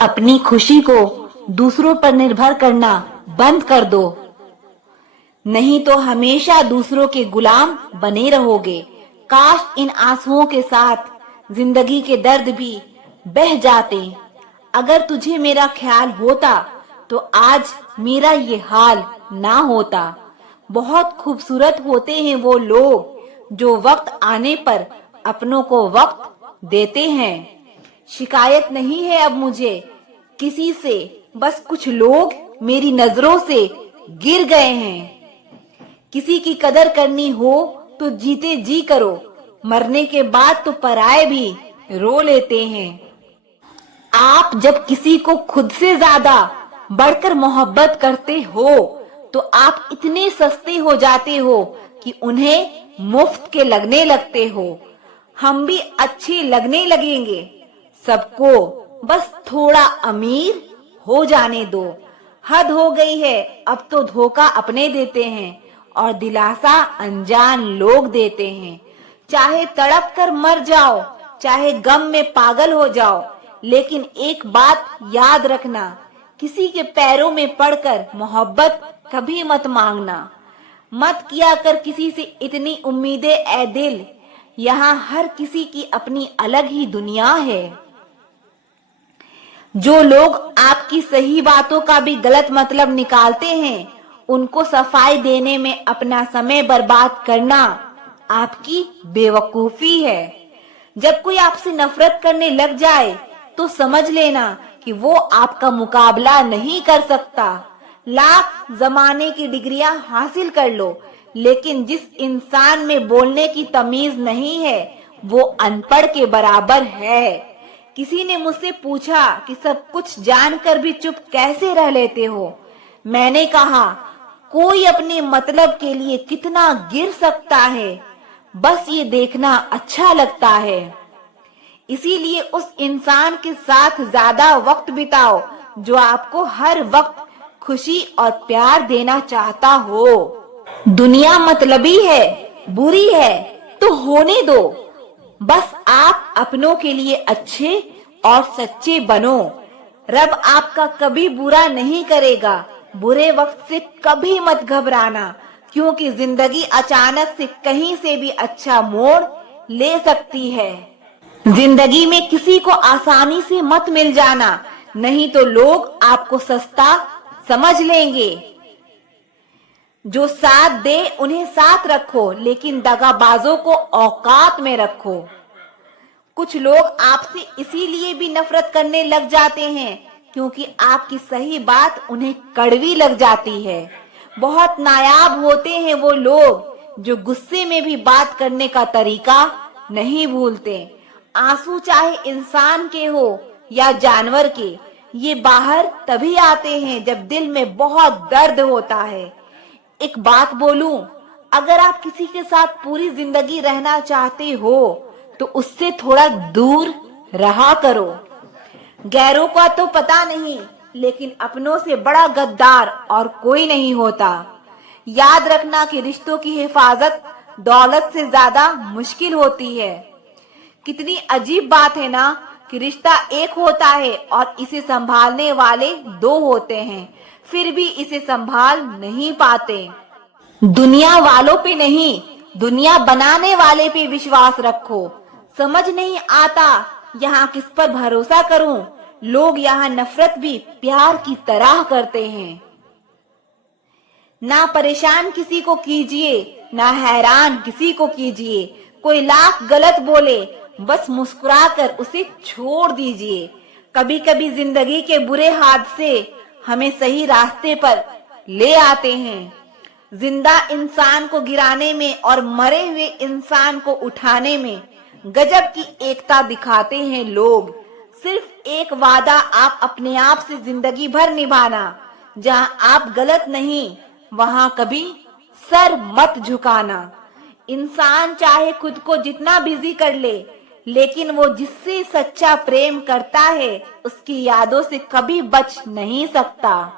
अपनी खुशी को दूसरों पर निर्भर करना बंद कर दो, नहीं तो हमेशा दूसरों के गुलाम बने रहोगे। काश इन आंसुओं के साथ जिंदगी के दर्द भी बह जाते। अगर तुझे मेरा ख्याल होता तो आज मेरा ये हाल ना होता। बहुत खूबसूरत होते हैं वो लोग जो वक्त आने पर अपनों को वक्त देते हैं। शिकायत नहीं है अब मुझे किसी से, बस कुछ लोग मेरी नजरों से गिर गए हैं। किसी की कदर करनी हो तो जीते जी करो, मरने के बाद तो पराए भी रो लेते हैं। आप जब किसी को खुद से ज्यादा बढ़कर मोहब्बत करते हो तो आप इतने सस्ते हो जाते हो कि उन्हें मुफ्त के लगने लगते हो। हम भी अच्छे लगने लगेंगे सबको, बस थोड़ा अमीर हो जाने दो। हद हो गई है, अब तो धोखा अपने देते हैं और दिलासा अनजान लोग देते हैं। चाहे तड़प कर मर जाओ, चाहे गम में पागल हो जाओ, लेकिन एक बात याद रखना, किसी के पैरों में पड़कर मोहब्बत कभी मत मांगना। मत किया कर किसी से इतनी उम्मीदें ऐ दिल, यहाँ हर किसी की अपनी अलग ही दुनिया है। जो लोग आपकी सही बातों का भी गलत मतलब निकालते हैं, उनको सफाई देने में अपना समय बर्बाद करना आपकी बेवकूफी है। जब कोई आपसे नफरत करने लग जाए तो समझ लेना कि वो आपका मुकाबला नहीं कर सकता। लाख जमाने की डिग्रियां हासिल कर लो, लेकिन जिस इंसान में बोलने की तमीज नहीं है वो अनपढ़ के बराबर है। किसी ने मुझसे पूछा कि सब कुछ जानकर भी चुप कैसे रह लेते हो। मैंने कहा, कोई अपने मतलब के लिए कितना गिर सकता है, बस ये देखना अच्छा लगता है। इसीलिए उस इंसान के साथ ज्यादा वक्त बिताओ जो आपको हर वक्त खुशी और प्यार देना चाहता हो। दुनिया मतलबी है, बुरी है तो होने दो, बस आप अपनों के लिए अच्छे और सच्चे बनो। रब आपका कभी बुरा नहीं करेगा। बुरे वक्त से कभी मत घबराना, क्योंकि जिंदगी अचानक से कहीं से भी अच्छा मोड़ ले सकती है। जिंदगी में किसी को आसानी से मत मिल जाना, नहीं तो लोग आपको सस्ता समझ लेंगे। जो साथ दे उन्हें साथ रखो, लेकिन दगाबाजों को औकात में रखो। कुछ लोग आपसे इसीलिए भी नफरत करने लग जाते हैं क्योंकि आपकी सही बात उन्हें कड़वी लग जाती है। बहुत नायाब होते हैं वो लोग जो गुस्से में भी बात करने का तरीका नहीं भूलते। आंसू चाहे इंसान के हो या जानवर के, ये बाहर तभी आते हैं जब दिल में बहुत दर्द होता है। एक बात बोलूं, अगर आप किसी के साथ पूरी जिंदगी रहना चाहते हो तो उससे थोड़ा दूर रहा करो। गैरों का तो पता नहीं, लेकिन अपनों से बड़ा गद्दार और कोई नहीं होता। याद रखना कि रिश्तों की हिफाजत दौलत से ज्यादा मुश्किल होती है। कितनी अजीब बात है ना कि रिश्ता एक होता है और इसे संभालने वाले दो होते हैं, फिर भी इसे संभाल नहीं पाते। दुनिया वालों पे नहीं, दुनिया बनाने वाले पे विश्वास रखो। समझ नहीं आता यहाँ किस पर भरोसा करूं। लोग यहाँ नफरत भी प्यार की तरह करते हैं। ना परेशान किसी को कीजिए, ना हैरान किसी को कीजिए। कोई लाख गलत बोले, बस मुस्कुराकर उसे छोड़ दीजिए। कभी कभी जिंदगी के बुरे हादसे हमें सही रास्ते पर ले आते हैं। जिंदा इंसान को गिराने में और मरे हुए इंसान को उठाने में गजब की एकता दिखाते हैं लोग। सिर्फ एक वादा आप अपने आप से जिंदगी भर निभाना, जहां आप गलत नहीं वहां कभी सर मत झुकाना। इंसान चाहे खुद को जितना बिजी कर ले, लेकिन वो जिससे सच्चा प्रेम करता है उसकी यादों से कभी बच नहीं सकता।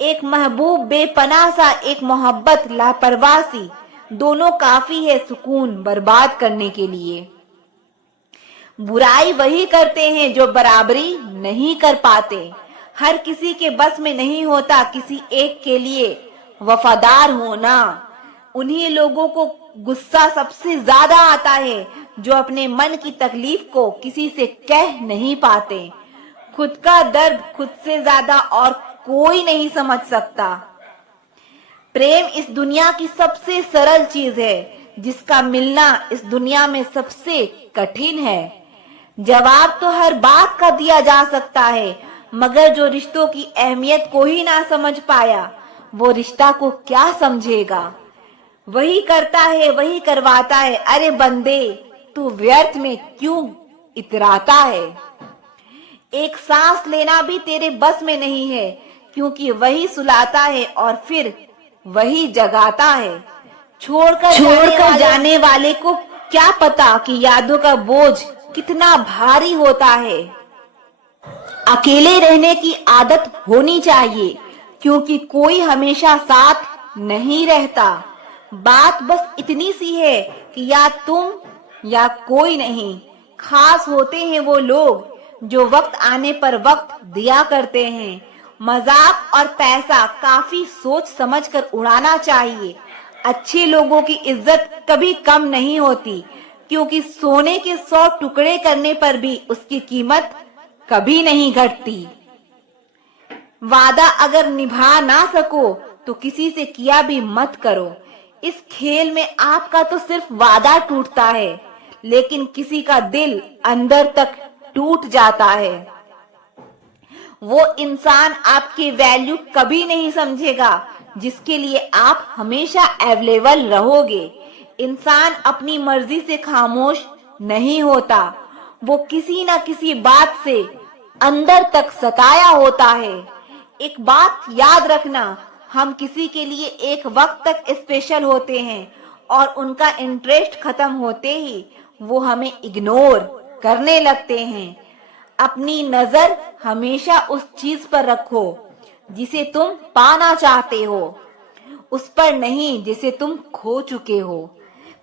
एक महबूब बेपनाह सा, एक मोहब्बत लापरवाह सी, दोनों काफी है सुकून बर्बाद करने के लिए। बुराई वही करते हैं जो बराबरी नहीं कर पाते। हर किसी के बस में नहीं होता किसी एक के लिए वफादार होना। उन्हीं लोगों को गुस्सा सबसे ज्यादा आता है जो अपने मन की तकलीफ को किसी से कह नहीं पाते। खुद का दर्द खुद से ज्यादा और कोई नहीं समझ सकता। प्रेम इस दुनिया की सबसे सरल चीज है जिसका मिलना इस दुनिया में सबसे कठिन है। जवाब तो हर बात का दिया जा सकता है, मगर जो रिश्तों की अहमियत को ही ना समझ पाया वो रिश्ता को क्या समझेगा। वही करता है वही करवाता है, अरे बंदे तू व्यर्थ में क्यों इतराता है। एक सांस लेना भी तेरे बस में नहीं है, क्योंकि वही सुलाता है और फिर वही जगाता है। छोड़कर जाने वाले को क्या पता कि यादों का बोझ कितना भारी होता है। अकेले रहने की आदत होनी चाहिए, क्योंकि कोई हमेशा साथ नहीं रहता। बात बस इतनी सी है कि या तुम या कोई नहीं। खास होते हैं वो लोग जो वक्त आने पर वक्त दिया करते हैं। मजाक और पैसा काफी सोच समझकर उड़ाना चाहिए। अच्छे लोगों की इज्जत कभी कम नहीं होती, क्योंकि सोने के 100 टुकड़े करने पर भी उसकी कीमत कभी नहीं घटती। वादा अगर निभा ना सको तो किसी से किया भी मत करो। इस खेल में आपका तो सिर्फ वादा टूटता है, लेकिन किसी का दिल अंदर तक टूट जाता है। वो इंसान आपकी वैल्यू कभी नहीं समझेगा जिसके लिए आप हमेशा अवेलेबल रहोगे। इंसान अपनी मर्जी से खामोश नहीं होता, वो किसी ना किसी बात से अंदर तक सताया होता है। एक बात याद रखना, हम किसी के लिए एक वक्त तक स्पेशल होते हैं और उनका इंटरेस्ट खत्म होते ही वो हमें इग्नोर करने लगते हैं। अपनी नजर हमेशा उस चीज पर रखो जिसे तुम पाना चाहते हो, उस पर नहीं जिसे तुम खो चुके हो।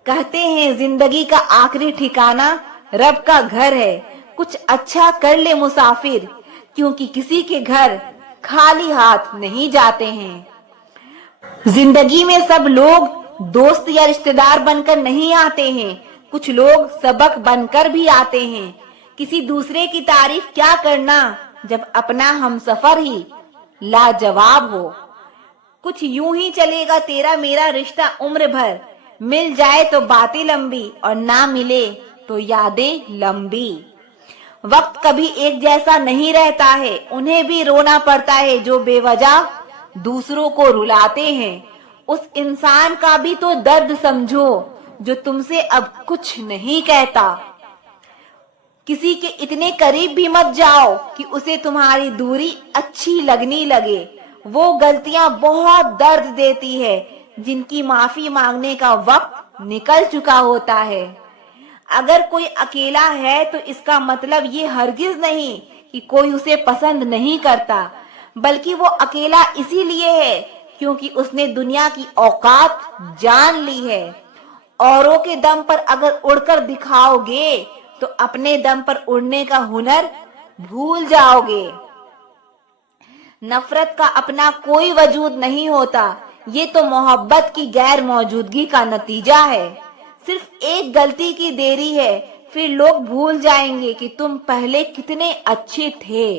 कहते हैं जिंदगी का आखिरी ठिकाना रब का घर है। कुछ अच्छा कर ले मुसाफिर, क्योंकि किसी के घर खाली हाथ नहीं जाते हैं। जिंदगी में सब लोग दोस्त या रिश्तेदार बनकर नहीं आते हैं, कुछ लोग सबक बनकर भी आते हैं। किसी दूसरे की तारीफ क्या करना जब अपना हमसफर ही लाजवाब हो। कुछ यूं ही चलेगा तेरा मेरा रिश्ता उम्र भर, मिल जाए तो बातें लंबी और ना मिले तो यादें लंबी। वक्त कभी एक जैसा नहीं रहता है, उन्हें भी रोना पड़ता है जो बेवजह दूसरों को रुलाते हैं। उस इंसान का भी तो दर्द समझो जो तुमसे अब कुछ नहीं कहता। किसी के इतने करीब भी मत जाओ कि उसे तुम्हारी दूरी अच्छी लगने लगे। वो गलतियां बहुत दर्द देती है जिनकी माफी मांगने का वक्त निकल चुका होता है। अगर कोई अकेला है तो इसका मतलब ये हरगिज नहीं कि कोई उसे पसंद नहीं करता, बल्कि वो अकेला इसीलिए है क्योंकि उसने दुनिया की औकात जान ली है। औरों के दम पर अगर उड़कर दिखाओगे तो अपने दम पर उड़ने का हुनर भूल जाओगे। नफरत का अपना कोई वजूद नहीं होता, ये तो मोहब्बत की गैर मौजूदगी का नतीजा है। सिर्फ एक गलती की देरी है, फिर लोग भूल जाएंगे कि तुम पहले कितने अच्छे थे।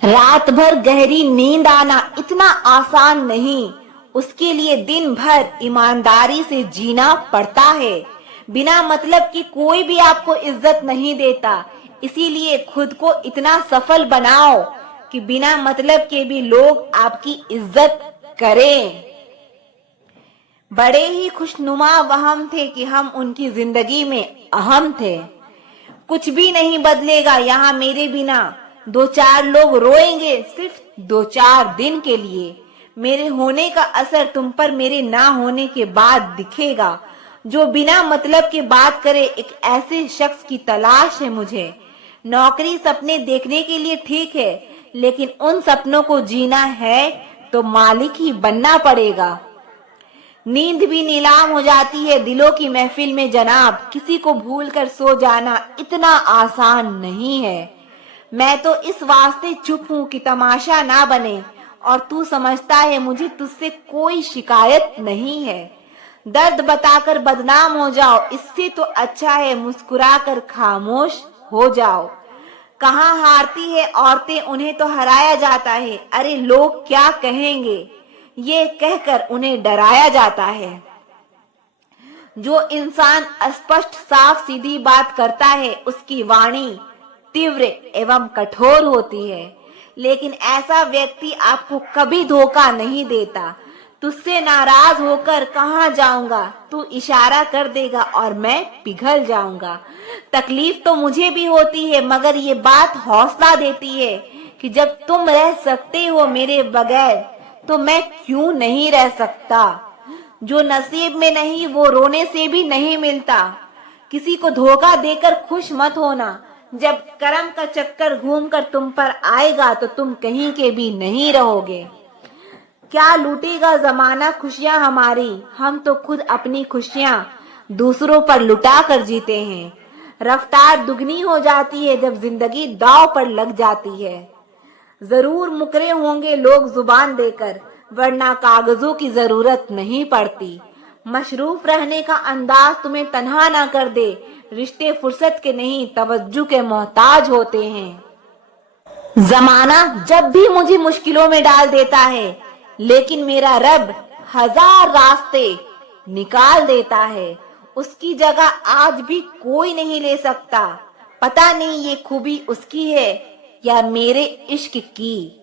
रात भर गहरी नींद आना इतना आसान नहीं, उसके लिए दिन भर ईमानदारी से जीना पड़ता है। बिना मतलब की कोई भी आपको इज्जत नहीं देता, इसीलिए खुद को इतना सफल बनाओ कि बिना मतलब के भी लोग आपकी इज्जत करें। बड़े ही खुशनुमा वहम थे कि हम उनकी जिंदगी में अहम थे। कुछ भी नहीं बदलेगा यहाँ मेरे बिना, 2-4 लोग रोएंगे सिर्फ 2-4 दिन के लिए। मेरे होने का असर तुम पर मेरे ना होने के बाद दिखेगा। जो बिना मतलब की बात करे, एक ऐसे शख्स की तलाश है मुझे। नौकरी सपने देखने के लिए ठीक है, लेकिन उन सपनों को जीना है तो मालिक ही बनना पड़ेगा। नींद भी नीलाम हो जाती है दिलों की महफिल में जनाब। किसी को भूल कर सो जाना इतना आसान नहीं है। मैं तो इस वास्ते चुप हूँ कि तमाशा ना बने, और तू समझता है मुझे तुझसे कोई शिकायत नहीं है। दर्द बताकर बदनाम हो जाओ, इससे तो अच्छा है मुस्कुराकर खामोश हो जाओ। कहाँ हारती है औरतें, उन्हें तो हराया जाता है। अरे लोग क्या कहेंगे, ये कहकर उन्हें डराया जाता है। जो इंसान स्पष्ट साफ सीधी बात करता है उसकी वाणी तीव्र एवं कठोर होती है, लेकिन ऐसा व्यक्ति आपको कभी धोखा नहीं देता। तुझसे नाराज होकर कहाँ जाऊंगा, तू इशारा कर देगा और मैं पिघल जाऊंगा। तकलीफ तो मुझे भी होती है, मगर ये बात हौसला देती है कि जब तुम रह सकते हो मेरे बगैर, तो मैं क्यों नहीं रह सकता। जो नसीब में नहीं वो रोने से भी नहीं मिलता। किसी को धोखा देकर खुश मत होना। जब करम का चक्कर घूमकर तुम पर आएगा तो तुम कहीं के भी नहीं रहोगे। क्या लूटेगा जमाना खुशियां हमारी, हम तो खुद अपनी खुशियां दूसरों पर लुटा कर जीते हैं। रफ्तार दुगनी हो जाती है जब जिंदगी दांव पर लग जाती है। जरूर मुकरे होंगे लोग जुबान देकर, वरना कागजों की जरूरत नहीं पड़ती। मशरूफ रहने का अंदाज तुम्हें तन्हा ना कर दे। रिश्ते फुर्सत के नहीं तवज्जो के मोहताज होते हैं। जमाना जब भी मुझे मुश्किलों में डाल देता है, लेकिन मेरा रब हजार रास्ते निकाल देता है। उसकी जगह आज भी कोई नहीं ले सकता। पता नहीं ये खूबी उसकी है या मेरे इश्क की।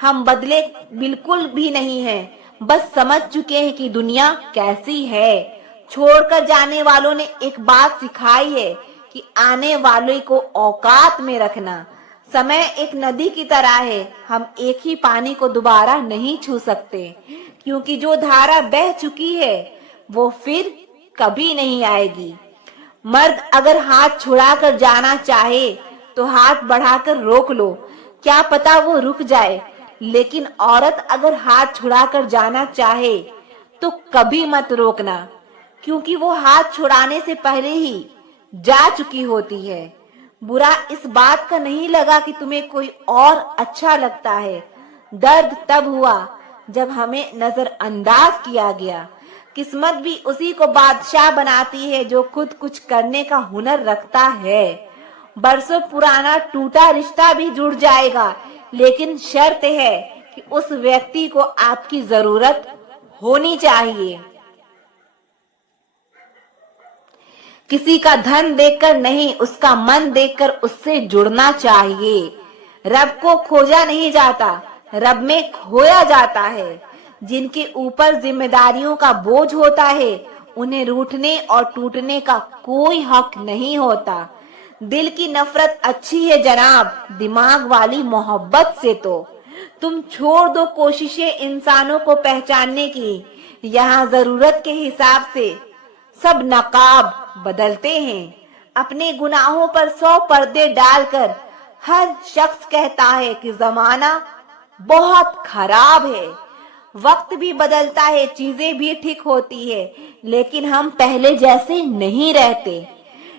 हम बदले बिल्कुल भी नहीं हैं, बस समझ चुके हैं कि दुनिया कैसी है। छोड़कर जाने वालों ने एक बात सिखाई है कि आने वाले को औकात में रखना। समय एक नदी की तरह है, हम एक ही पानी को दोबारा नहीं छू सकते, क्योंकि जो धारा बह चुकी है वो फिर कभी नहीं आएगी। मर्द अगर हाथ छुड़ाकर जाना चाहे तो हाथ बढ़ाकर रोक लो, क्या पता वो रुक जाए। लेकिन औरत अगर हाथ छुड़ाकर जाना चाहे तो कभी मत रोकना, क्योंकि वो हाथ छुड़ाने से पहले ही जा चुकी होती है। बुरा इस बात का नहीं लगा कि तुम्हें कोई और अच्छा लगता है। दर्द तब हुआ जब हमें नजरअंदाज किया गया। किस्मत भी उसी को बादशाह बनाती है जो खुद कुछ करने का हुनर रखता है। बरसों पुराना टूटा रिश्ता भी जुड़ जाएगा, लेकिन शर्त है कि उस व्यक्ति को आपकी जरूरत होनी चाहिए। किसी का धन देखकर नहीं, उसका मन देखकर उससे जुड़ना चाहिए। रब को खोजा नहीं जाता, रब में खोया जाता है। जिनके ऊपर जिम्मेदारियों का बोझ होता है उन्हें रूठने और टूटने का कोई हक नहीं होता। दिल की नफरत अच्छी है जनाब, दिमाग वाली मोहब्बत से तो। तुम छोड़ दो कोशिशें इंसानों को पहचानने की। यहाँ जरूरत के हिसाब से सब नकाब बदलते हैं। अपने गुनाहों पर 100 पर्दे डालकर हर शख्स कहता है कि जमाना बहुत खराब है। वक्त भी बदलता है, चीजें भी ठीक होती है, लेकिन हम पहले जैसे नहीं रहते।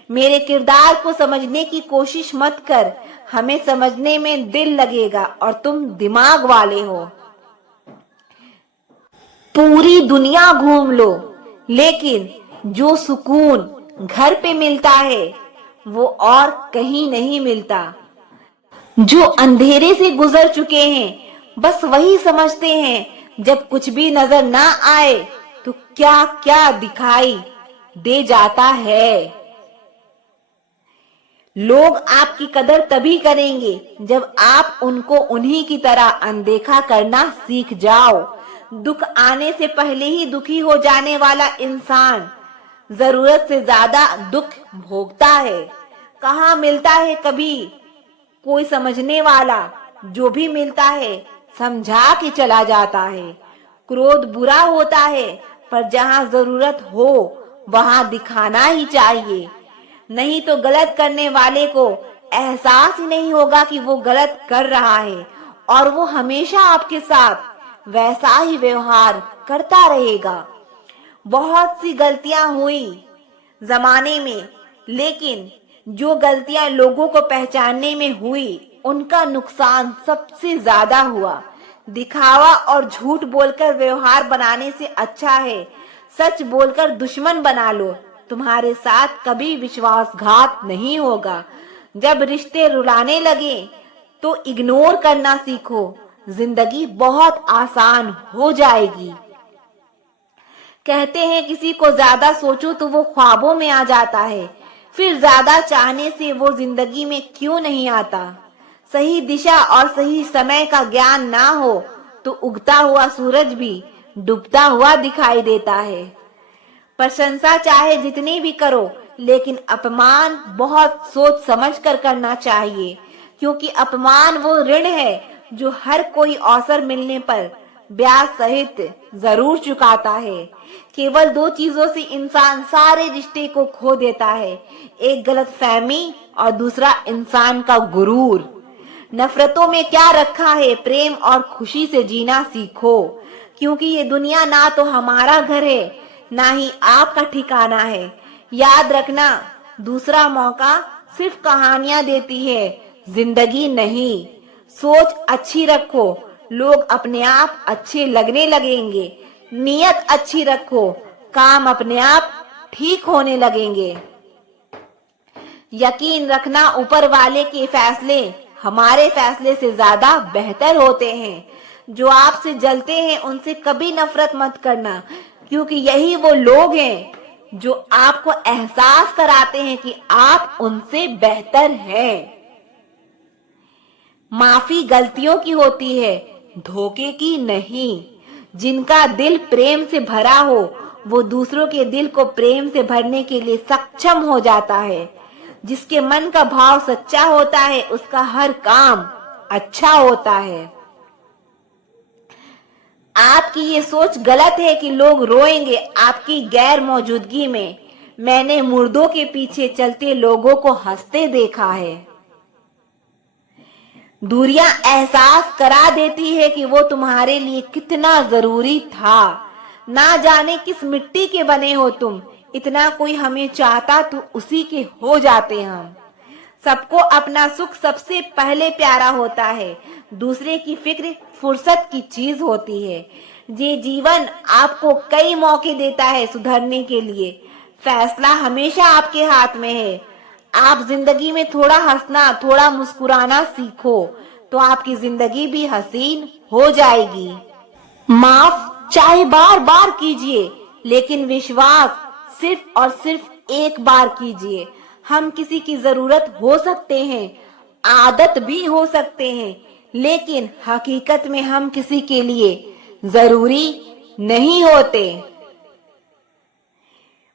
मेरे किरदार को समझने की कोशिश मत कर, हमें समझने में दिल लगेगा और तुम दिमाग वाले हो। पूरी दुनिया घूम लो, लेकिन जो सुकून घर पे मिलता है वो और कहीं नहीं मिलता। जो अंधेरे से गुजर चुके हैं बस वही समझते हैं, जब कुछ भी नजर ना आए तो क्या क्या दिखाई दे जाता है। लोग आपकी कदर तभी करेंगे जब आप उनको उन्हीं की तरह अनदेखा करना सीख जाओ। दुख आने से पहले ही दुखी हो जाने वाला इंसान जरूरत से ज्यादा दुख भोगता है। कहाँ मिलता है कभी कोई समझने वाला, जो भी मिलता है समझा के चला जाता है। क्रोध बुरा होता है, पर जहाँ जरूरत हो वहाँ दिखाना ही चाहिए, नहीं तो गलत करने वाले को एहसास ही नहीं होगा कि वो गलत कर रहा है, और वो हमेशा आपके साथ वैसा ही व्यवहार करता रहेगा। बहुत सी गलतियां हुई जमाने में, लेकिन जो गलतियां लोगों को पहचानने में हुई उनका नुकसान सबसे ज्यादा हुआ। दिखावा और झूठ बोलकर व्यवहार बनाने से अच्छा है सच बोलकर दुश्मन बना लो, तुम्हारे साथ कभी विश्वासघात नहीं होगा। जब रिश्ते रुलाने लगे तो इग्नोर करना सीखो, जिंदगी बहुत आसान हो जाएगी। कहते हैं किसी को ज्यादा सोचो तो वो ख्वाबों में आ जाता है, फिर ज्यादा चाहने से वो जिंदगी में क्यों नहीं आता। सही दिशा और सही समय का ज्ञान ना हो तो उगता हुआ सूरज भी डूबता हुआ दिखाई देता है। प्रशंसा चाहे जितनी भी करो, लेकिन अपमान बहुत सोच समझ कर करना चाहिए, क्योंकि अपमान वो ऋण है जो हर कोई अवसर मिलने पर ब्याज सहित जरूर चुकाता है। केवल दो चीजों से इंसान सारे रिश्ते को खो देता है, एक गलतफहमी और दूसरा इंसान का गुरूर। नफरतों में क्या रखा है, प्रेम और खुशी से जीना सीखो, क्योंकि ये दुनिया ना तो हमारा घर है ना ही आपका ठिकाना है। याद रखना, दूसरा मौका सिर्फ कहानियां देती है, जिंदगी नहीं। सोच अच्छी रखो, लोग अपने आप अच्छे लगने लगेंगे। नियत अच्छी रखो, काम अपने आप ठीक होने लगेंगे। यकीन रखना, ऊपर वाले के फैसले हमारे फैसले से ज्यादा बेहतर होते हैं। जो आपसे जलते हैं उनसे कभी नफरत मत करना, क्योंकि यही वो लोग हैं जो आपको एहसास कराते हैं कि आप उनसे बेहतर हैं। माफी गलतियों की होती है, धोखे की नहीं। जिनका दिल प्रेम से भरा हो वो दूसरों के दिल को प्रेम से भरने के लिए सक्षम हो जाता है। जिसके मन का भाव सच्चा होता है उसका हर काम अच्छा होता है। आपकी ये सोच गलत है कि लोग रोएंगे आपकी गैर मौजूदगी में। मैंने मुर्दों के पीछे चलते लोगों को हंसते देखा है। दूरियां एहसास करा देती है कि वो तुम्हारे लिए कितना जरूरी था। ना जाने किस मिट्टी के बने हो तुम, इतना कोई हमें चाहता तो उसी के हो जाते हम। सबको अपना सुख सबसे पहले प्यारा होता है, दूसरे की फिक्र फुर्सत की चीज होती है। ये जीवन आपको कई मौके देता है सुधरने के लिए, फैसला हमेशा आपके हाथ में है। आप जिंदगी में थोड़ा हंसना, थोड़ा मुस्कुराना सीखो तो आपकी जिंदगी भी हसीन हो जाएगी। माफ चाहे बार बार कीजिए, लेकिन विश्वास सिर्फ और सिर्फ एक बार कीजिए। हम किसी की जरूरत हो सकते हैं, आदत भी हो सकते हैं, लेकिन हकीकत में हम किसी के लिए जरूरी नहीं होते।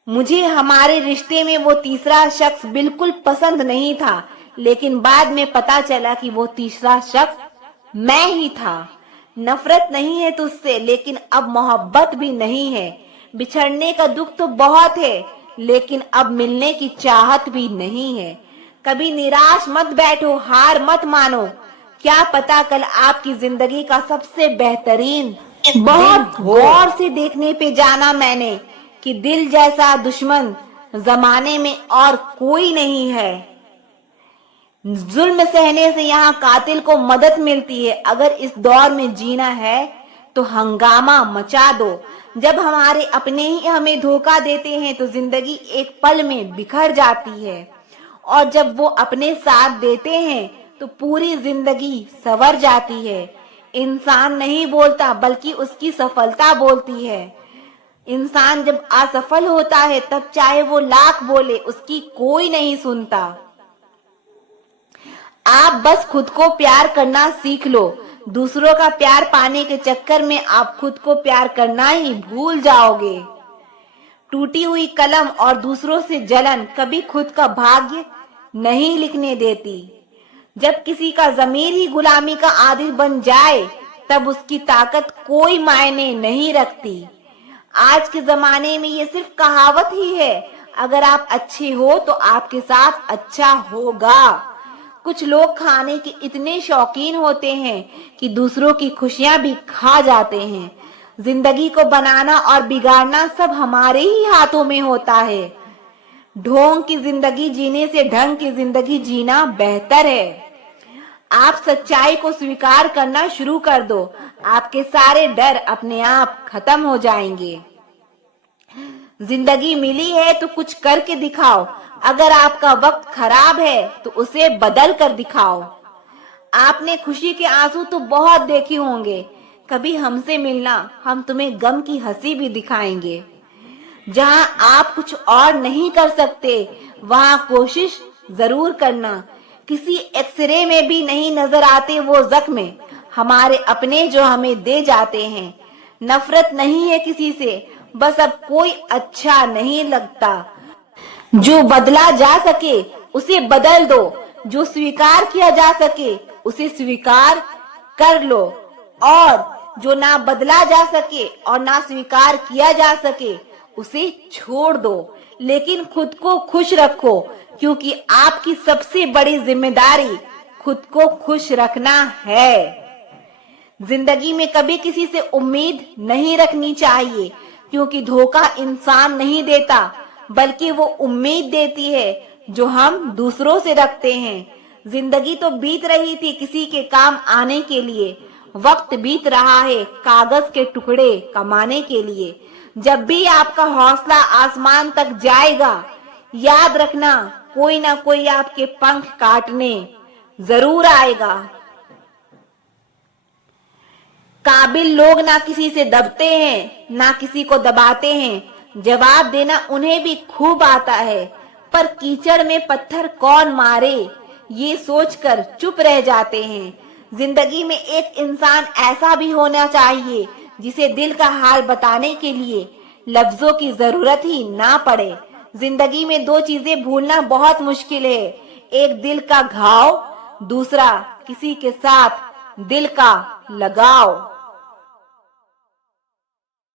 मुझे हमारे रिश्ते में वो तीसरा शख्स बिल्कुल पसंद नहीं था, लेकिन बाद में पता चला कि वो तीसरा शख्स मैं ही था। नफरत नहीं है तुझसे, लेकिन अब मोहब्बत भी नहीं है। बिछड़ने का दुख तो बहुत है, लेकिन अब मिलने की चाहत भी नहीं है। कभी निराश मत बैठो, हार मत मानो। क्या पता कल आपकी जिंदगी का सबसे बेहतरीन बहुत गौर से देखने पे जाना मैंने कि दिल जैसा दुश्मन जमाने में और कोई नहीं है। जुल्म सहने से यहाँ कातिल को मदद मिलती है। अगर इस दौर में जीना है तो हंगामा मचा दो। जब हमारे अपने ही हमें धोखा देते हैं तो जिंदगी एक पल में बिखर जाती है, और जब वो अपने साथ देते हैं तो पूरी जिंदगी संवर जाती है। इंसान नहीं बोलता, बल्कि उसकी सफलता बोलती है। इंसान जब असफल होता है तब चाहे वो लाख बोले उसकी कोई नहीं सुनता। आप बस खुद को प्यार करना सीख लो। दूसरों का प्यार पाने के चक्कर में आप खुद को प्यार करना ही भूल जाओगे। टूटी हुई कलम और दूसरों से जलन कभी खुद का भाग्य नहीं लिखने देती। जब किसी का ज़मीर ही गुलामी का आदिल बन जाए तब उसकी ताकत कोई मायने नहीं रखती। आज के जमाने में ये सिर्फ कहावत ही है। अगर आप अच्छे हो तो आपके साथ अच्छा होगा। कुछ लोग खाने के इतने शौकीन होते हैं कि दूसरों की खुशियां भी खा जाते हैं। जिंदगी को बनाना और बिगाड़ना सब हमारे ही हाथों में होता है। ढोंग की जिंदगी जीने से ढंग की जिंदगी जीना बेहतर है। आप सच्चाई को स्वीकार करना शुरू कर दो, आपके सारे डर अपने आप खत्म हो जाएंगे। जिंदगी मिली है तो कुछ करके दिखाओ। अगर आपका वक्त खराब है तो उसे बदल कर दिखाओ। आपने खुशी के आंसू तो बहुत देखे होंगे, कभी हमसे मिलना, हम तुम्हें गम की हंसी भी दिखाएंगे। जहां आप कुछ और नहीं कर सकते वहां कोशिश जरूर करना। किसी एक्सरे में भी नहीं नजर आते वो जख्म हमारे अपने जो हमें दे जाते हैं। नफरत नहीं है किसी से, बस अब कोई अच्छा नहीं लगता। जो बदला जा सके उसे बदल दो, जो स्वीकार किया जा सके उसे स्वीकार कर लो, और जो ना बदला जा सके और ना स्वीकार किया जा सके उसे छोड़ दो। लेकिन खुद को खुश रखो, क्योंकि आपकी सबसे बड़ी जिम्मेदारी खुद को खुश रखना है। जिंदगी में कभी किसी से उम्मीद नहीं रखनी चाहिए, क्योंकि धोखा इंसान नहीं देता, बल्कि वो उम्मीद देती है जो हम दूसरों से रखते हैं। जिंदगी तो बीत रही थी किसी के काम आने के लिए, वक्त बीत रहा है कागज के टुकड़े कमाने के लिए। जब भी आपका हौसला आसमान तक जाएगा, याद रखना कोई ना कोई आपके पंख काटने जरूर आएगा। काबिल लोग ना किसी से दबते हैं, ना किसी को दबाते हैं। जवाब देना उन्हें भी खूब आता है, पर कीचड़ में पत्थर कौन मारे ये सोचकर चुप रह जाते हैं। जिंदगी में एक इंसान ऐसा भी होना चाहिए जिसे दिल का हाल बताने के लिए लफ्जों की जरूरत ही ना पड़े। जिंदगी में दो चीजें भूलना बहुत मुश्किल है, एक दिल का घाव, दूसरा किसी के साथ दिल का लगाव।